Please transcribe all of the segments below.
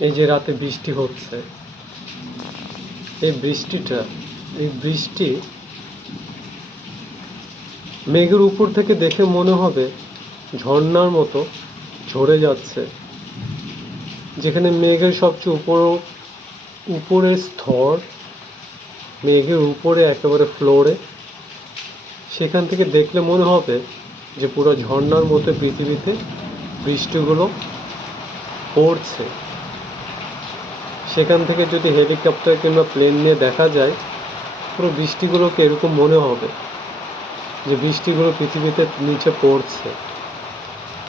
এই যে রাতে বৃষ্টি হচ্ছে, এই বৃষ্টি মেঘের উপর থেকে দেখে মনে হবে ঝর্ণার মতো ঝরে যাচ্ছে। যেখানে মেঘের সবচেয়ে উপরের স্তর, মেঘের উপরে একেবারে ফ্লোরে, সেখান থেকে দেখলে মনে হবে যে পুরো ঝর্ণার মতো পৃথিবীতে বৃষ্টিগুলো পড়ছে। সেখান থেকে যদি হেলিকপ্টার কিংবা প্লেন নিয়ে দেখা যায়, পুরো বৃষ্টিগুলোকে এরকম মনে হবে যে বৃষ্টিগুলো পৃথিবীতে নিচে পড়ছে।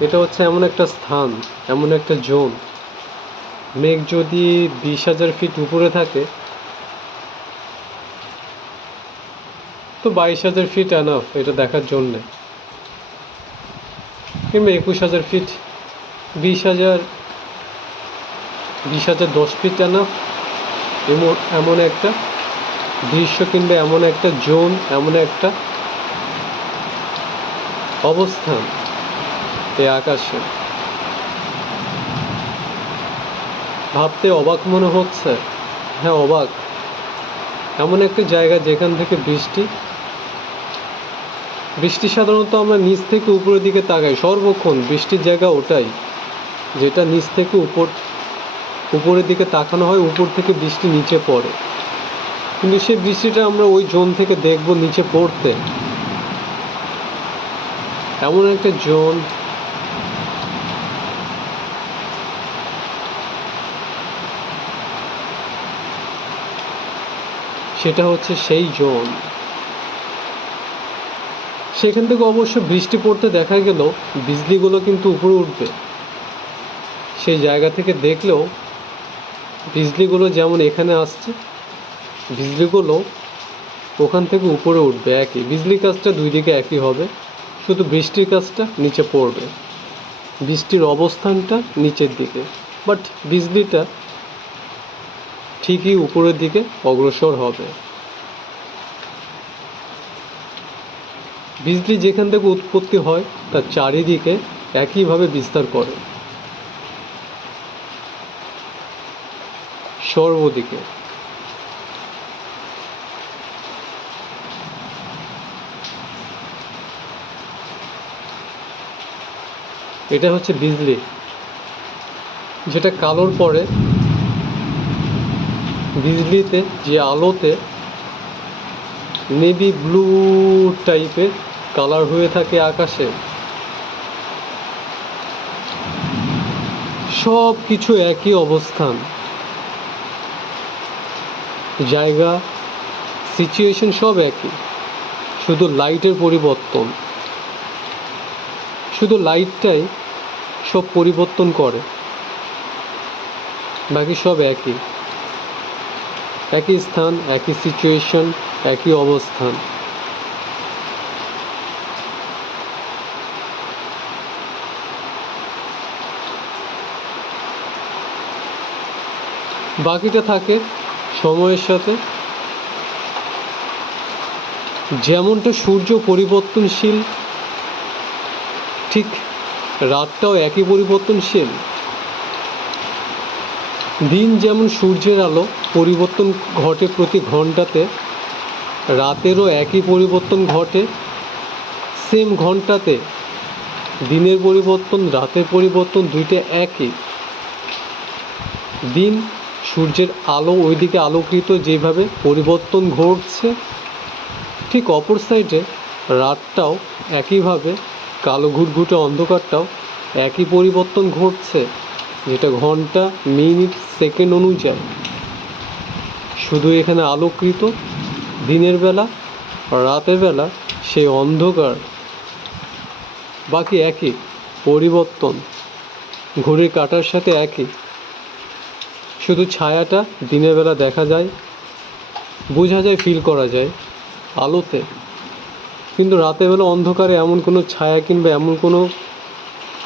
এটা হচ্ছে এমন একটা স্থান, এমন একটা জোন। মেঘ যদি 20,000 ফিট উপরে থাকে, তো 22,000 ফিট এনাফ এটা দেখার জন্যে, কিংবা 21,000 ফিট, 20,000 10 ফিট এনাফ। এমন একটা দৃশ্য কিংবা এমন একটা জোন, এমন একটা অবস্থান এই আকাশে। ভাবতে অবাক মনে হচ্ছে। হ্যাঁ, অবাক। এমন একটা জায়গা যেখান থেকে বৃষ্টি সাধারণত আমরা নিচ থেকে উপরের দিকে তাকাই সর্বক্ষণ। বৃষ্টির জায়গা ওটাই, যেটা নিচ থেকে উপরের দিকে তাকানো হয়, উপর থেকে বৃষ্টি নিচে পড়ে। কিন্তু সেই বৃষ্টিটা আমরা ওই জোন থেকে দেখব নিচে পড়তে। এমন একটা জোন, সেটা হচ্ছে সেই জোন। সেখান থেকে অবশ্য বৃষ্টি পড়তে দেখা গেল বিজলিগুলো কিন্তু উপরে উঠবে। সেই জায়গা থেকে দেখলেও বিজলিগুলো যেমন এখানে আসছে, বিজলিগুলো ওখান থেকে উপরে উঠবে। একই বিজলির কাজটা দুই দিকে একই হবে, শুধু বৃষ্টির কাজটা নিচে পড়বে, বৃষ্টির অবস্থানটা নিচের দিকে, বাট বিজলিটা ঠিকই উপরের দিকে অগ্রসর হবে। বিজলি যেখান থেকে উৎপত্তি হয় তার চারিদিকে একইভাবে বিস্তার করে, সর্বদিকে। এটা হচ্ছে বিজলি, যেটা কালোর পরে বিজলিতে যে আলোতে নেভি ব্লু টাইপের কালার হয়ে থাকে আকাশে। সব কিছু একই অবস্থান, জায়গা, সিচুয়েশন সব একই, শুধু লাইটের পরিবর্তন। শুধু লাইটটাই সব পরিবর্তন করে, বাকি সব একই। একই স্থান, একই সিচুয়েশন, একই অবস্থান। বাকিটা থাকে সময়ের সাথে। যেমনটা সূর্য পরিবর্তনশীল, ঠিক রাতটাও একই পরিবর্তনশীল। দিন যেমন সূর্যের আলো পরিবর্তন ঘটে প্রতি ঘন্টাতে, রাতেরও একই পরিবর্তন ঘটে সেম ঘন্টাতে। দিনের পরিবর্তন, রাতের পরিবর্তন, দুইটা একই। দিন সূর্যের আলো ওইদিকে আলোকিত যেভাবে পরিবর্তন ঘটছে, ঠিক অপর সাইডে রাতটাও একইভাবে কালো ঘুটঘুটে অন্ধকারটাও একই পরিবর্তন ঘটছে, যেটা ঘন্টা, মিনিট, সেকেন্ড অনুযায়ী। শুধু এখানে আলোকৃত দিনের বেলা, রাতের বেলা সেই অন্ধকার, বাকি একই পরিবর্তন। ঘড়ির কাঁটার সাথে একই, শুধু ছায়াটা দিনের বেলা দেখা যায়, বোঝা যায়, ফিল করা যায় আলোতে। কিন্তু রাতের বেলা অন্ধকারে এমন কোনো ছায়া কিংবা এমন কোনো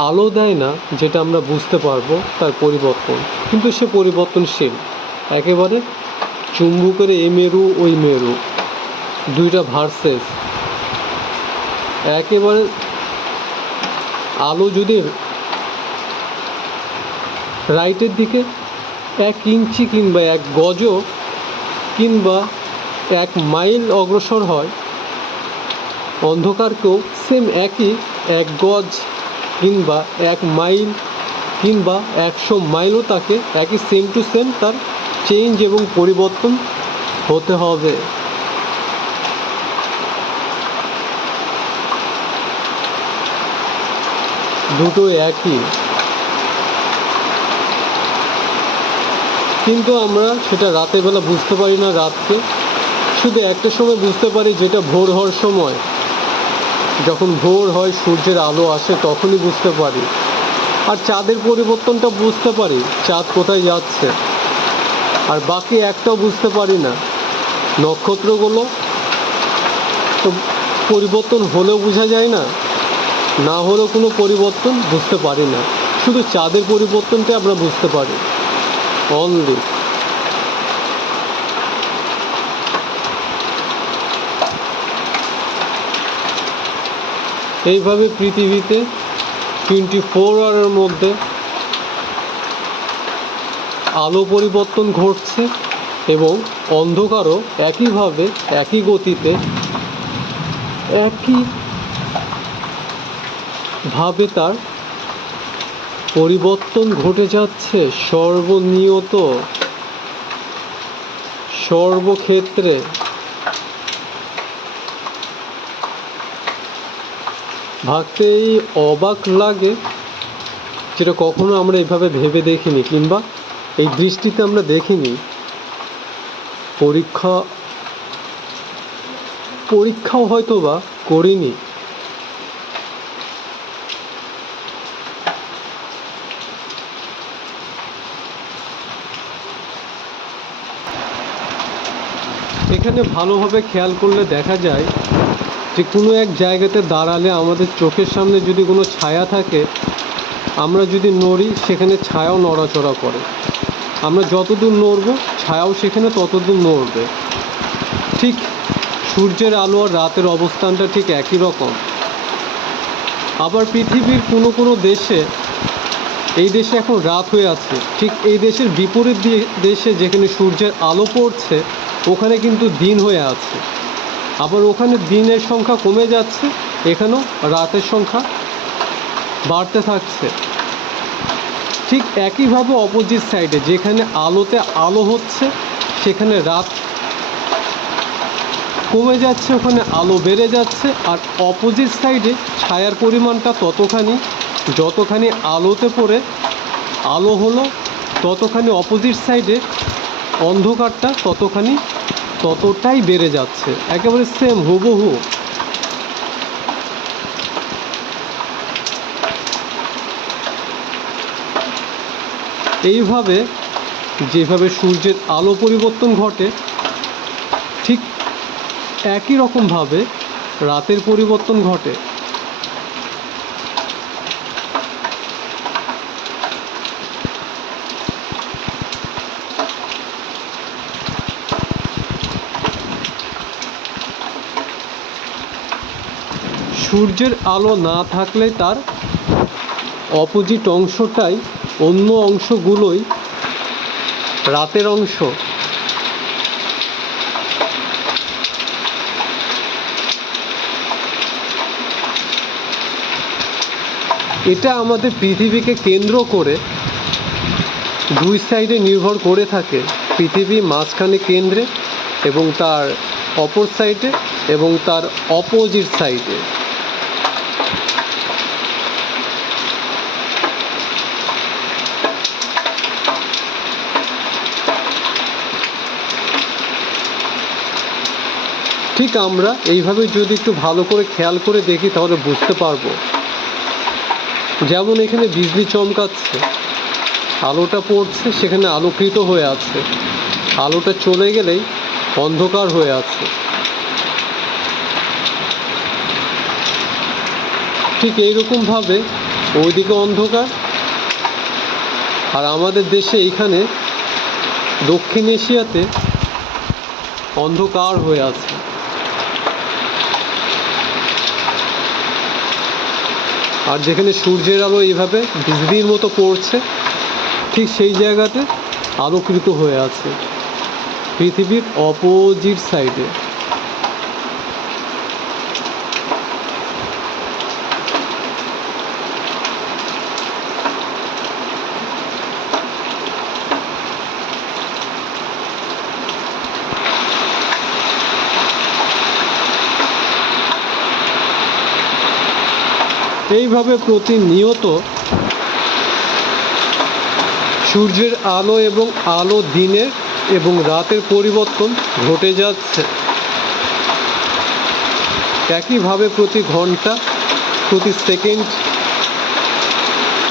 আলো দেয় না যেটা আমরা বুঝতে পারবো তার পরিবর্তন। কিন্তু সে পরিবর্তনশীল, একেবারে চুম্বকের এই মেরু ওই মেরু, দুইটা ভার্সেস। একেবারে আলো যদি রাইটের দিকে, 1 ইঞ্চি কিংবা 1 গজও কিংবা 1 মাইল অগ্রসর হয়, অন্ধকারকেও সেম একই 1 গজ কিংবা 1 মাইল কিংবা 100 মাইলও তাকে একই সেম টু সেম তার চেঞ্জ এবং পরিবর্তন হতে হবে। দুটো একই, কিন্তু আমরা সেটা রাতের বেলা বুঝতে পারি না। রাতকে শুধু একটা সময় বুঝতে পারি, যেটা ভোর হওয়ার সময়। যখন ভোর হয়, সূর্যের আলো আসে, তখনই বুঝতে পারি। আর চাঁদের পরিবর্তনটা বুঝতে পারি, চাঁদ কোথায় যাচ্ছে। আর বাকি একটাও বুঝতে পারি না। নক্ষত্রগুলো তো পরিবর্তন হলেও বোঝা যায় না, না হলেও কোনো পরিবর্তন বুঝতে পারি না। শুধু চাঁদের পরিবর্তনটা আমরা বুঝতে পারি অনলি। এইভাবে পৃথিবীতে 24 আওয়ারের মধ্যে আলো পরিবর্তন ঘটছে এবং অন্ধকারও একইভাবে একই গতিতে একইভাবে তার পরিবর্তন ঘটে যাচ্ছে সর্বনিয়ত, সর্বক্ষেত্রে। ভাবতেই অবাক লাগে, যেটা কখনো আমরা এইভাবে ভেবে দেখিনি কিংবা এই দৃষ্টিতে আমরা দেখিনি। পরীক্ষাও হয়তো বা করিনি। এখানে ভালোভাবে খেয়াল করলে দেখা যায় যে কোনো এক জায়গাতে দাঁড়ালে আমাদের চোখের সামনে যদি কোনো ছায়া থাকে, আমরা যদি নড়ি, সেখানে ছায়াও নড়াচড়া করে। আমরা যতদূর নড়ব, ছায়াও সেখানে ততদূর নড়বে। ঠিক সূর্যের আলো আর রাতের অবস্থানটা ঠিক একই রকম। আবার পৃথিবীর কোনো কোনো দেশে, এই দেশে এখন রাত হয়ে আছে, ঠিক এই দেশের বিপরীত দেশে যেখানে সূর্যের আলো পড়ছে, ওখানে কিন্তু দিন হয়ে আছে। আবার ওখানে দিনের সংখ্যা কমে যাচ্ছে, এখানেও রাতের সংখ্যা বাড়তে থাকছে। ঠিক একইভাবে অপোজিট সাইডে, যেখানে আলোতে আলো হচ্ছে সেখানে রাত কমে যাচ্ছে, ওখানে আলো বেড়ে যাচ্ছে। আর অপোজিট সাইডে ছায়ার পরিমাণটা ততখানি, যতখানি আলোতে পড়ে আলো হলো, ততখানি অপোজিট সাইডে অন্ধকারটা ততটাই বেড়ে যাচ্ছে। একেবারে সেম, হুবহু। এইভাবে যেভাবে সূর্যের আলো পরিবর্তন ঘটে, ঠিক একই রকমভাবে রাতের পরিবর্তন ঘটে। সূর্যের আলো না থাকলে তার অপোজিট অংশটাই, অন্য অংশগুলোই রাতের অংশ। এটা আমাদের পৃথিবীকে কেন্দ্র করে দুই সাইডে নির্ভর করে থাকে। পৃথিবী মাঝখানে কেন্দ্রে এবং তার অপর সাইডে এবং তার অপোজিট সাইডে। ঠিক আমরা এইভাবে যদি একটু ভালো করে খেয়াল করে দেখি, তাহলে বুঝতে পারবো। যেমন এখানে বিজলি চমকাচ্ছে, আলোটা পড়ছে, সেখানে আলোকৃত হয়ে আছে। আলোটা চলে গেলেই অন্ধকার হয়ে আছে। ঠিক এইরকমভাবে ওইদিকে অন্ধকার, আর আমাদের দেশে এইখানে দক্ষিণ এশিয়াতে অন্ধকার হয়ে আছে। আর যেখানে সূর্যের আলো এইভাবে বিজলির মতো পড়ছে, ঠিক সেই জায়গাতে আলোকিত হয়ে আছে পৃথিবীর অপোজিট সাইডে। এইভাবে প্রতিনিয়ত সূর্যের আলো এবং আলো দিনের এবং রাতের পরিবর্তন ঘটে যাচ্ছে। একইভাবে প্রতি ঘন্টা, প্রতি সেকেন্ড,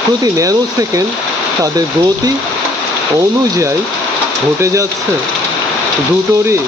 প্রতি ন্যানো সেকেন্ড তাদের গতি অনুযায়ী ঘটে যাচ্ছে দুটোরই